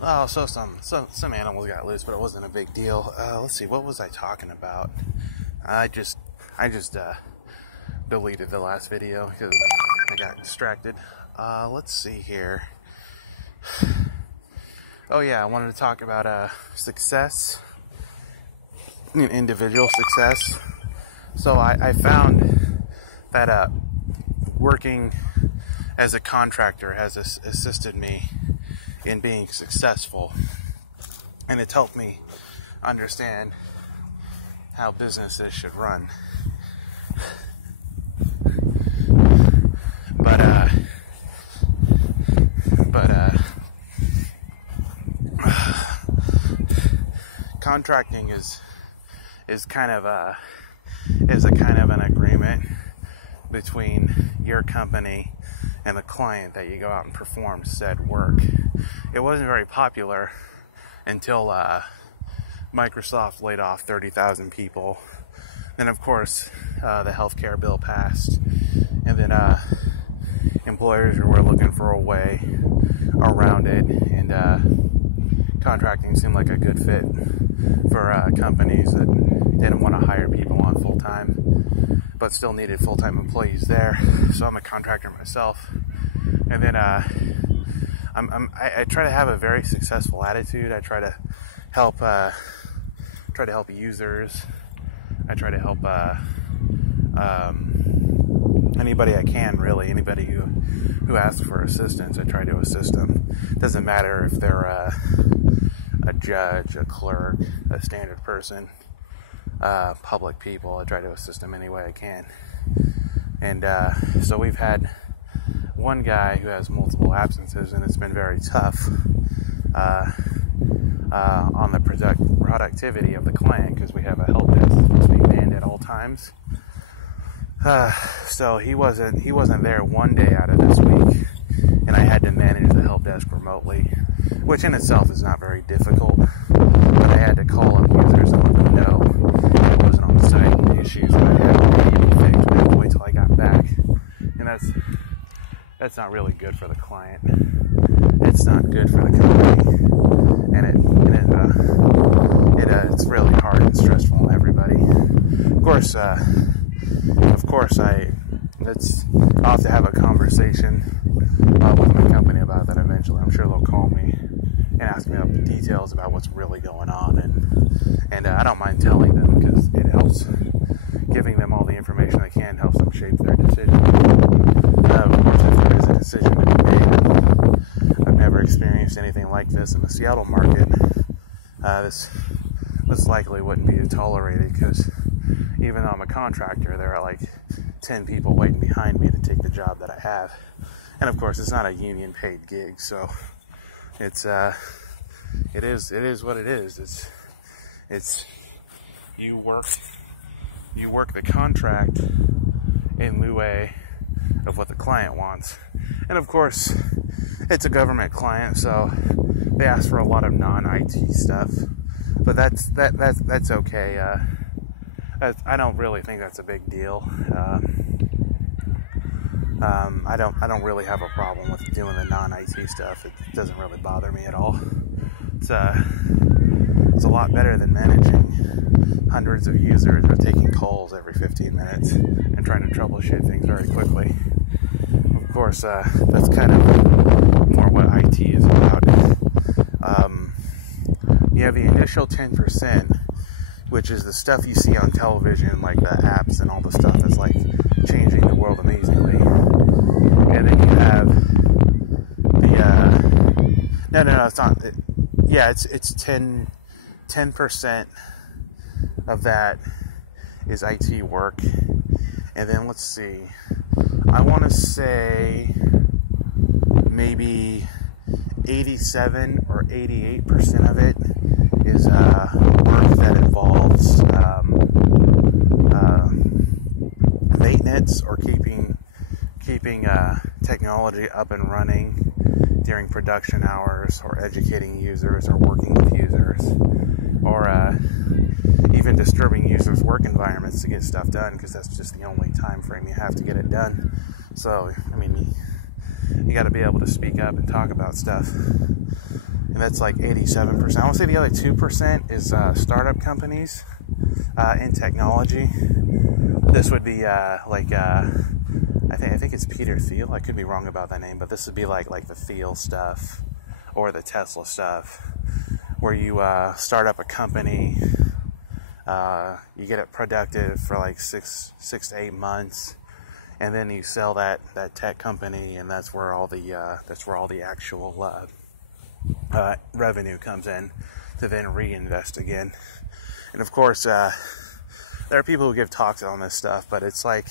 Oh, so some animals got loose, but it wasn't a big deal. Let's see, what was I talking about? I just deleted the last video because I got distracted. Let's see here. Oh yeah, I wanted to talk about success, individual success. So I found that working as a contractor has assisted me in being successful, and it's helped me understand how businesses should run. But contracting is kind of a kind of an agreement between your company and the client that you go out and perform said work. It wasn't very popular until Microsoft laid off 30,000 people. Then, of course, the healthcare bill passed, and then employers were looking for a way around it, and contracting seemed like a good fit for companies that didn't want to hire people on full-time, but still needed full-time employees there. So I'm a contractor myself, and then I try to have a very successful attitude. I try to help users. I try to help anybody I can, really. Anybody who asks for assistance, I try to assist them. Doesn't matter if they're a judge, a clerk, a standard person, public people. I try to assist them any way I can. And so we've had one guy who has multiple absences, and it's been very tough on the productivity of the client, because we have a help desk that's supposed to be manned at all times. So he wasn't there one day out of this week, and I had to manage the help desk remotely, which in itself is not very difficult. But I had to call up users and let them know it wasn't on site and the issues that I had to fix. I had to wait till I got back, and that's not really good for the client. It's not good for the company, and it's really hard and stressful on everybody. Of course, I'll have to have a conversation with my company about that eventually. I'm sure they'll call me and ask me about the details about what's really going on, and I don't mind telling them, because it helps. Giving them all the information I can helps them shape their decision. Of course, if there is a decision to be made, I've never experienced anything like this in the Seattle market. This likely wouldn't be tolerated, because even though I'm a contractor, there are like 10 people waiting behind me to take the job that I have. And of course, it's not a union paid gig, so it is what it is. It's you work the contract in lieu of what the client wants. And of course, it's a government client, so they ask for a lot of non-IT stuff. But that's okay. I don't really think that's a big deal. I don't really have a problem with doing the non-IT stuff. It doesn't really bother me at all. It's a lot better than managing hundreds of users or taking calls every 15 minutes and trying to troubleshoot things very quickly. Of course, that's kind of more what IT is about. You have the initial 10%, which is the stuff you see on television, like the apps and all the stuff that's like changing the world amazingly. And then you have the no, it's not. It's 10% of that is IT work, and then let's see. I want to say maybe 87 or 88% of it is work that involves maintenance or keeping technology up and running during production hours, or educating users, or working with users, or even disturbing users' work environments to get stuff done, because that's just the only time frame you have to get it done. So, I mean, you got to be able to speak up and talk about stuff. And and that's like 87%. I want to say the other 2% is startup companies in technology. This would be I think it's Peter Thiel. I could be wrong about that name, but this would be like the Thiel stuff or the Tesla stuff, where you start up a company, you get it productive for like six to 8 months, and then you sell that tech company, and that's where all the actual revenue comes in to then reinvest again. And of course, there are people who give talks on this stuff, but it's like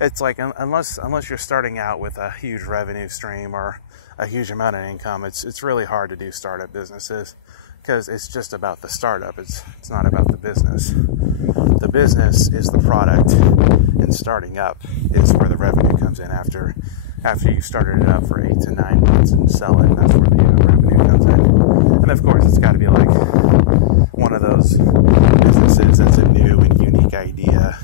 unless you're starting out with a huge revenue stream or a huge amount of income, it's really hard to do startup businesses, because it's just about the startup. It's not about the business. The business is the product, and starting up is where the revenue comes in after you started it up for 8 to 9 months and sell it. That's where the revenue comes in. And of course, it's got to be like one of those businesses that's a new and unique idea,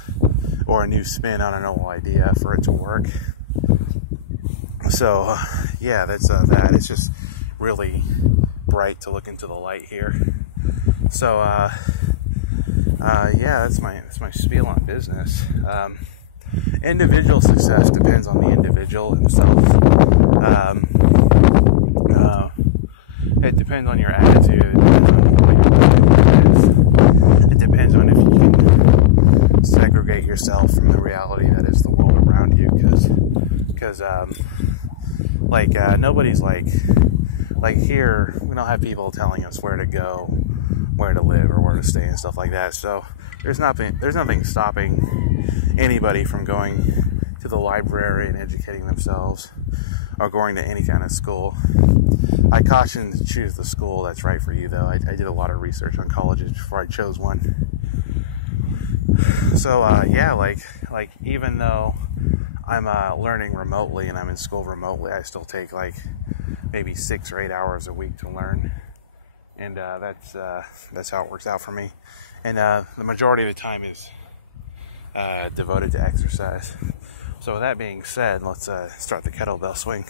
or a new spin on an old idea for it to work. So yeah, that's that. It's just really bright to look into the light here. So yeah, that's my spiel on business. Individual success depends on the individual himself. It depends on your attitude. It depends on if you can segregate yourself from the reality that is the world around you. Because nobody's like here, we don't have people telling us where to go, where to live, or where to stay and stuff like that. So there's nothing stopping anybody from going to the library and educating themselves, or going to any kind of school. I caution to choose the school that's right for you, though. I did a lot of research on colleges before I chose one. So yeah, like even though I'm learning remotely and I'm in school remotely, I still take like maybe 6 or 8 hours a week to learn, and that's how it works out for me. And the majority of the time is devoted to exercise. So with that being said, let's start the kettlebell swing.